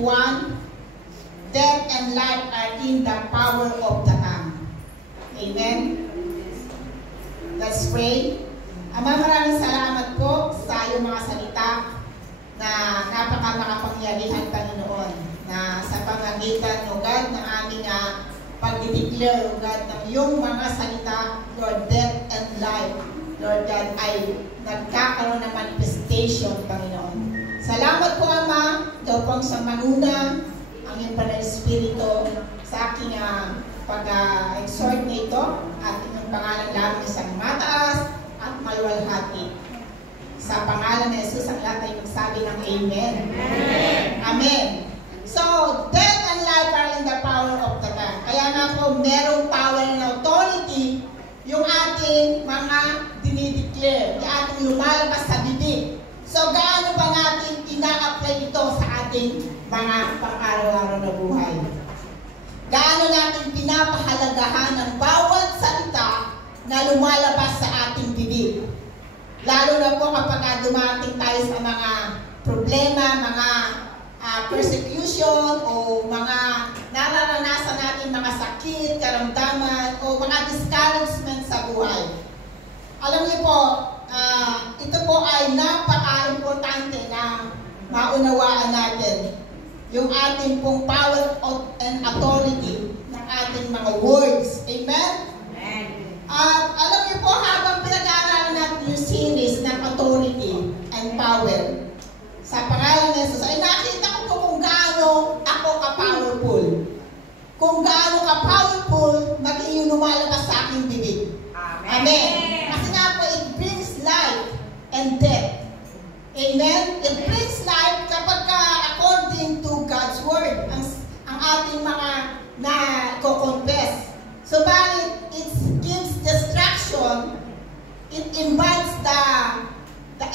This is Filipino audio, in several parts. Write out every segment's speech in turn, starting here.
21, death and life are in the power of the tongue. Amen? Let's pray. Ama, maraming salamat po sa iyong mga salita na napaka-makapangyarihan, Panginoon, na sa pamagitan, O God, ng aming pag-declare, O God, ng iyong mga salita, Lord, death and life, Lord God, ay nagkakaroon ng manifestation, Panginoon. Salamat po, Ama, ikaw pong sa manuna, ang iyong Banal Espiritu sa aking pag-exhort na ito, at inyong pangalan lamang isang mataas at maluwalhati. Sa pangalan ni Jesus, ang lahat ay magsabi ng Amen. Amen. Amen. So, death and life are in the power of the tongue. Kaya nga po, merong power and authority yung ating mga dinideclare, yung ating lumalabas sa bibig. So, gaano ba natin ina-apply ito sa ating mga pang-araw-araw na buhay? Gaano natin pinapahalagahan ang bawat salita na lumalabas sa ating bibig? Lalo na po kapag dumating tayo sa mga problema, mga persecution, o mga nararanasan natin mga sakit, karamdaman, o mga discouragement sa buhay. Alam niyo po, ito po ay napaka-importante na maunawaan natin yung ating pong power and authority ng ating mga words. Amen? Amen. At alam niyo po, habang pinag-aaralan natin yung series ng authority and power, sa pangalan ng Jesus, ay nakita ko po kung gaano ako ka-powerful. Kung gaano ka-powerful, maging yung lumalabas sa aking bibig. Amen. Amen. Kasi nga po, it brings life and death. Amen? It brings life kapag according to God's Word, ang ating mga na-confess. So, but it gives destruction, it invites the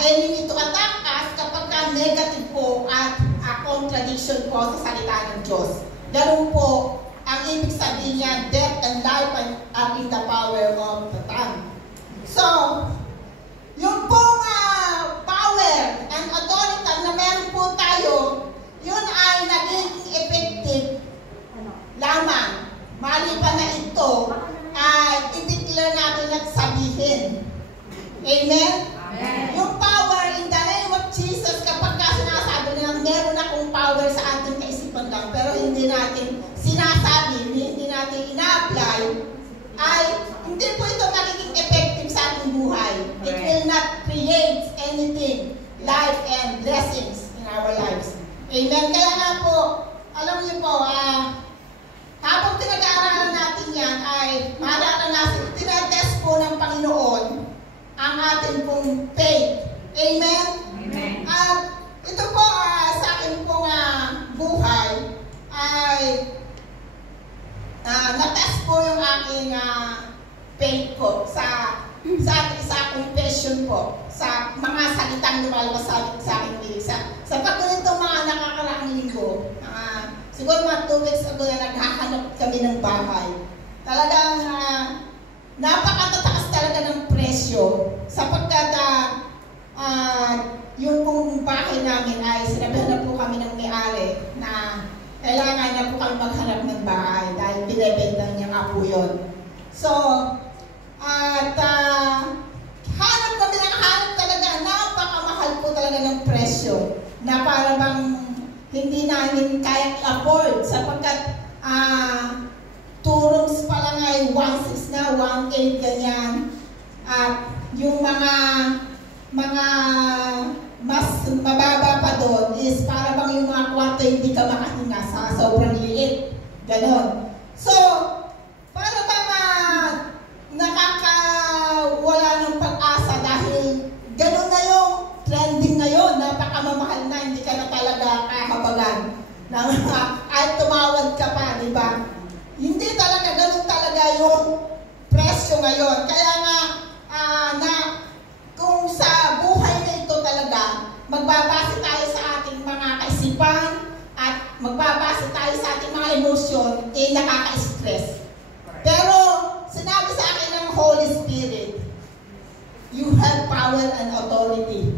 enemy to attack us kapag negative po at contradiction po sa salita ng Diyos. Ganun po, ang ibig sabihin niya, death and life are in the power of the tongue. So, yung pong power and authority na meron po tayo, yun ay naging effective lamang. Maliban na ito, ay i-declare natin at sabihin. Amen? Amen? Yung power in the name of Jesus, kapag sinasabi nilang meron akong power sa ating kaisipan lang, pero hindi natin sinasabi, hindi natin ina-apply, ay hindi po ito magiging effective sa ating buhay. It will not create anything, life and blessings in our lives. Amen? Kaya nga po, alam niyo po, habang pinag-aaralan natin yan, ay mararanasan, tinatest po ng Panginoon ang ating pong faith. Amen? Amen. At ito po, sa aking pong buhay, ay natest po yung aking faith po sa confession po, sa mga salitang lumalabas sa aking bibig. Sa pagkunitong mga nakakaraang linggo, siguro mga 2 weeks ago na naghahanap kami ng bahay. Talagang napakatataas talaga ng presyo sapagkat yung pong bahay namin ay sinabihan na po kami ng may-ari na kailangan na po kami maghanap ng bahay dahil binibenta niya nga po yun. So, at hanap kami ng hanap talaga, napakamahal po talaga ng presyo na para bang hindi namin kayang i-afford sapagkat 2 rooms pa lang ay 1.6 na, 1.8 ganyan. At yung mga mas mababa pa doon is para bang yung mga kwarto hindi ka makahinga sa sobrang liit. Ganon. So, para bang nakakawala ng pag-asa dahil ganon na yung trending ngayon, napakamamahal na, hindi ka na talaga kahabagan. Ay tumawad ka pa, di ba? Hindi talaga, ganun talaga yung presyo ngayon. Kaya nga, kung sa buhay na ito talaga, magbabase tayo sa ating mga kaisipan at magbabase tayo sa ating mga emosyon, nakaka-stress. Pero, sinabi sa akin ng Holy Spirit, you have power and authority.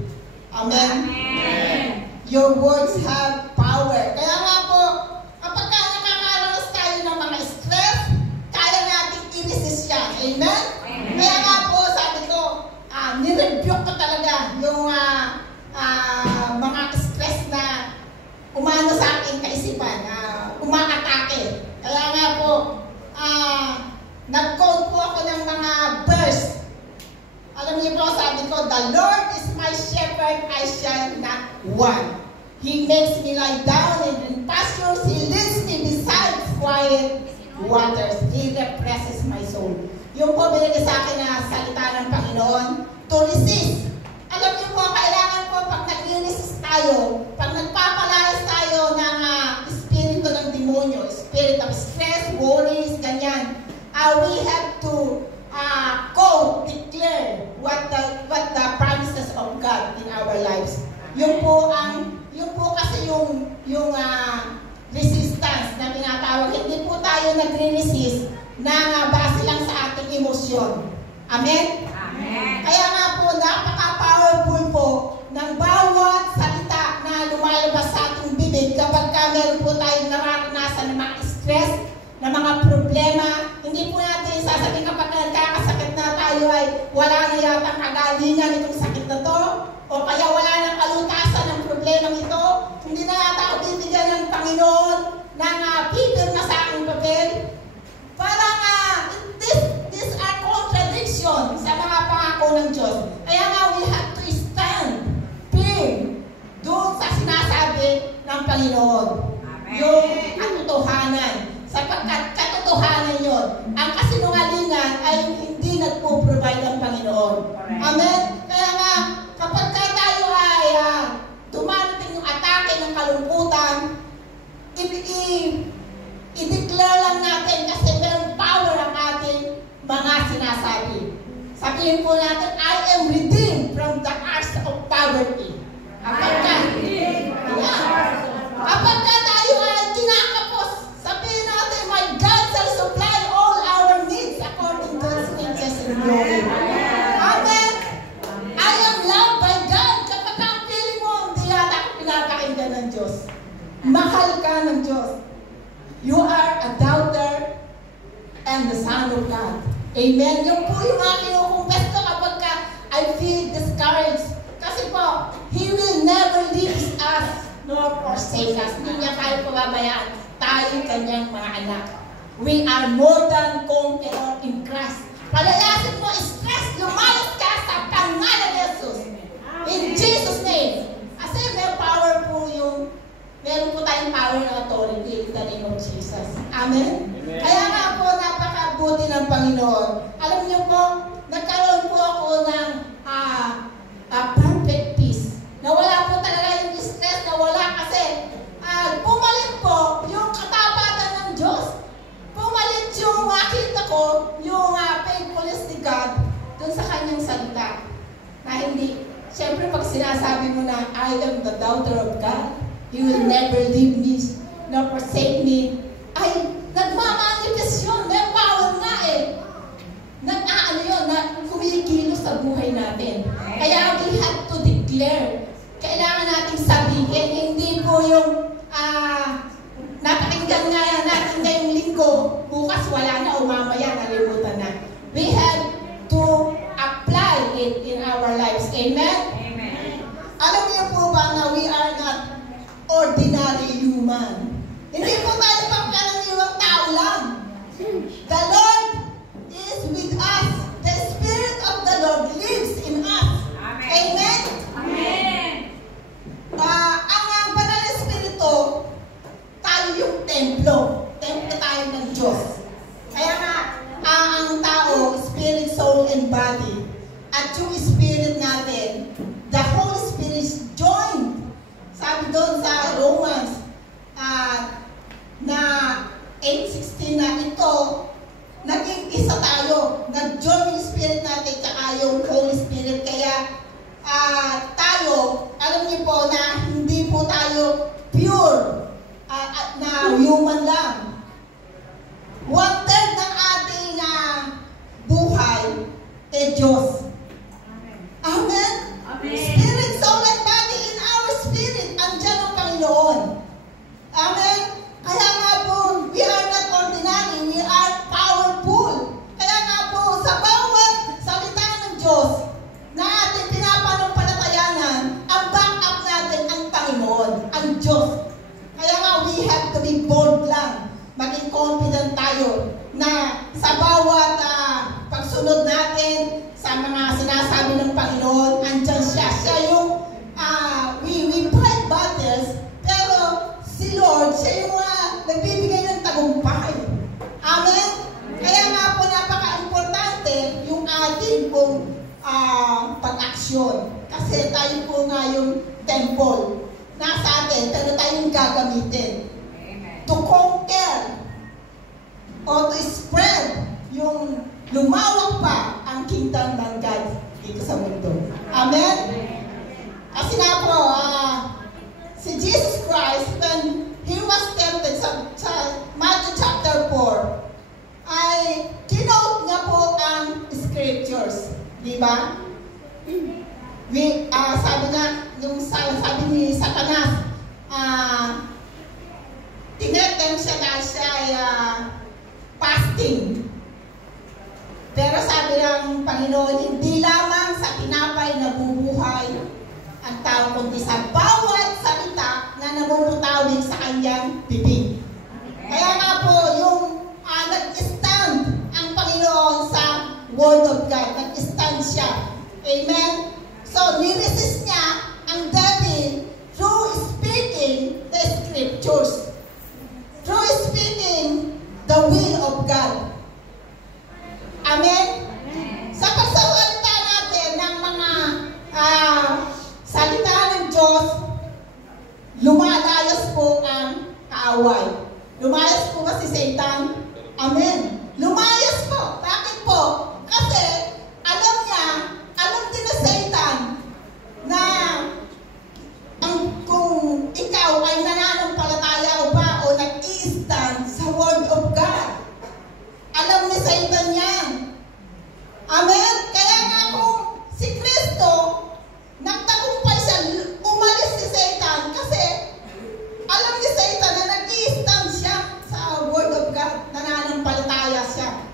Amen? Amen. Your words have power 1. He makes me lie down in green pastures. He leads me beside quiet waters. He refreshes my soul. Yung po binigay sa akin na salita ng Panginoon, to resist. Alam niyo po, kailangan po pag nag-resist tayo, pag nagpapalayas tayo ng espiritu ng demonyo, spirit of stress, worries, ganyan, we have to declare what the promises of God in our lives. Yung po kasi yung resistance na tinatawag, hindi po tayo nagre-resist na base lang sa ating emosyon. Amen? Amen. Kaya nga po, napaka-powerful po ng bawat salita na lumalabas sa ating bibig kapag meron po tayong nararanasan ng mga stress, ng mga problema. Hindi po natin sasabihin kapag nagkakasakit na tayo ay wala na yatang kagalingan itong sakit na to, o kaya wala nang kalutasan ng problemang ito. Hindi na yata ako bibigyan ng Panginoon ng paper na sa aking papel. Parang these are contradiction sa mga pangako ng Diyos. Kaya nga we have to stand firm doon sa sinasabi ng Panginoon. Amen. Yung katotohanan. Sapagkat katotohanan yun. Ang kasinungalingan ay hindi nagpo-provide ng Panginoon. Amen? Kaya nga, kapag tayo ay dumarating yung atake ng kalungkutan, i-declare lang natin kasi mayroong power ang ating mga sinasabi. Sabihin po natin, I am redeemed from the curse of poverty. Kapag tayo ay kinakapos, sabihin natin, my God shall supply all our needs according to His riches and glory. Amen? I am loved by God. Kapag ang feeling mo, hindi yata ako pinapakinggan ng Diyos. Mahal ka ng Diyos. You are a daughter and the son of God. Amen? Yung po yung mga kinukumpes ko kapag I feel discouraged. Kasi po, He will never leave us nor forsake us. Hindi niya kayo pababayaan. Tayo kanyang mga anak. We are more than conqueror in Christ. Palayasin mo, stress, lumayas ka sa pangalan ni Jesus. In Jesus' name. Kasi may power po meron po tayong power and authority in the name of Jesus. Amen? Amen. Kaya nga po, napakabuti ng Panginoon. Alam niyo po, nagkaroon po ako ng perfect peace. Nawala po talaga yung stress, nawala kasi pumalit po yung katapatan ng Diyos. Pumalit yung makita ko, yung faithfulness ni God dun sa kanyang salita. Na hindi, siyempre pag sinasabi mo na, I am the daughter of God, He will never leave me nor forsake me. Ay, nagmamanifest yun. May power nga eh. Na kumikilos sa buhay natin. Kaya we have to declare. Kailangan natin sabihin. Hindi po yung napakinggan nga natin ngayong linggo, bukas wala na o mamaya nalimutan na. We have to apply it in our lives. Amen? Amen. Alam niyo po ba na we are not ordinary human. Hindi po tayo pangkaraniwang tao lang. The Lord is with us. The Spirit of the Lord lives in us. Amen? Amen? Amen. Ang banal na Espiritu, tayo yung templo. Templo tayo ng Diyos. Kaya nga, ang tao, spirit, soul, and body. At yung spirit natin, the Holy Spirit is joined. Sabi doon sa Romans na 8:16 na ito, naging isa tayo. Nag-join yung spirit natin tsaka yung Holy Spirit. Kaya tayo, alam niyo po na hindi po tayo pure na human lang. 1/3 ng ating buhay Diyos. Amen? Amen. Spirit, soul, and body in our spirit. Andiyan ang Panginoon. Amen? Kaya nga po, we are not ordinary. We are powerful. Kaya nga po, sa bawat salita ng Diyos na ating pinapanampalatayanan, ang backup natin ang Panginoon, ang Diyos. Kaya nga, we have to be bold lang. Maging confident tayo na sa bawat pagsunod natin sa mga sinasabi ng Panginoon, andyan siya. Siya yung we gamitin. To conquer o to spread yung lumawak pa ang kingdom ng God dito sa mundo. Amen? Kasi nga po, si Jesus Christ, when He was tempted sa Matthew chapter 4, ay kinote niya po ang scriptures. Di ba? Sabi niya, sabi ni Satanas, tinetem siya na siya ay fasting. Pero sabi ng Panginoon, hindi lamang sa tinapay nabubuhay ang tao, kundi sa bawat salita na namumutawid sa kanyang bibig. Kaya nga po, yung nag-stand ang Panginoon sa Word of God. Nag-stand siya. Amen? So, niresist niya ang devil through speaking the scriptures. Through speaking the will of God. Amen? Sa pagsasalita natin ng mga salita ng Diyos, lumalayas po ang kaaway. Lumayas po ba si Satan? Amen. Lumayas po. Bakit po? Kasi alam din na Satan na kung ikaw ay nananampalataya ba o nag-i-stand sa Word of God. Alam ni Satan yan. Amen? Kaya nga kung si Kristo, nagtagumpay siya, umalis si Satan kasi alam ni Satan na nag-i-stand siya sa Word of God, nananampalataya siya.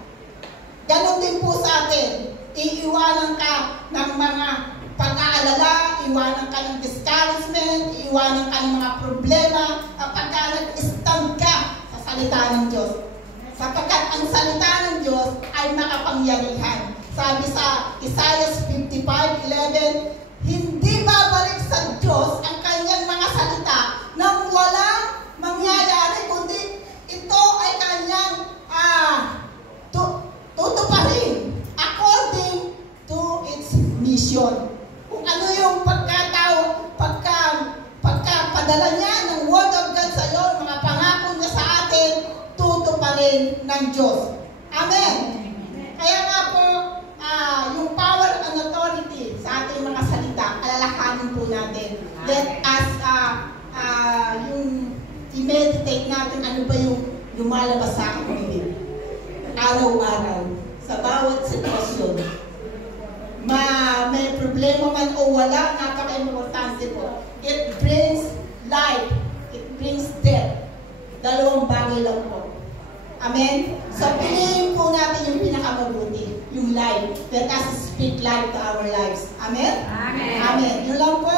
Ganon din po sa atin. Iiwanan ka ng mga pag-aalala, iiwanan ka ng discouragement, iiwanan ka ng mga problema kapag nag-stand ka sa salita ng Diyos. Sapagkat ang salita ng Diyos ay makapangyarihan. Sabi sa Isaiah 55:11, hindi babalik sa Diyos ang kanyang mga salita nang walang mangyayari, kundi ito ay kanyang tutuparin according to its mission. Kung ano yung pagkapadala niya ng Word of God sa iyo, mga pangako niya sa atin, tutuparin ng Diyos. Amen? Kaya nga po, yung power and authority sa ating mga salita, alalahanin po natin. Let us yung i-meditate natin ano ba yung lumalabas sa aking bibig. Araw-araw, sa bawat sitwasyon. May problema man o wala, napaka-importante po. It brings life. It brings death. Dalawang bagay lang po. Amen? So, piliin po natin yung pinakamabuti, yung life. Let us speak life to our lives. Amen? Amen. Amen. Yun lang po.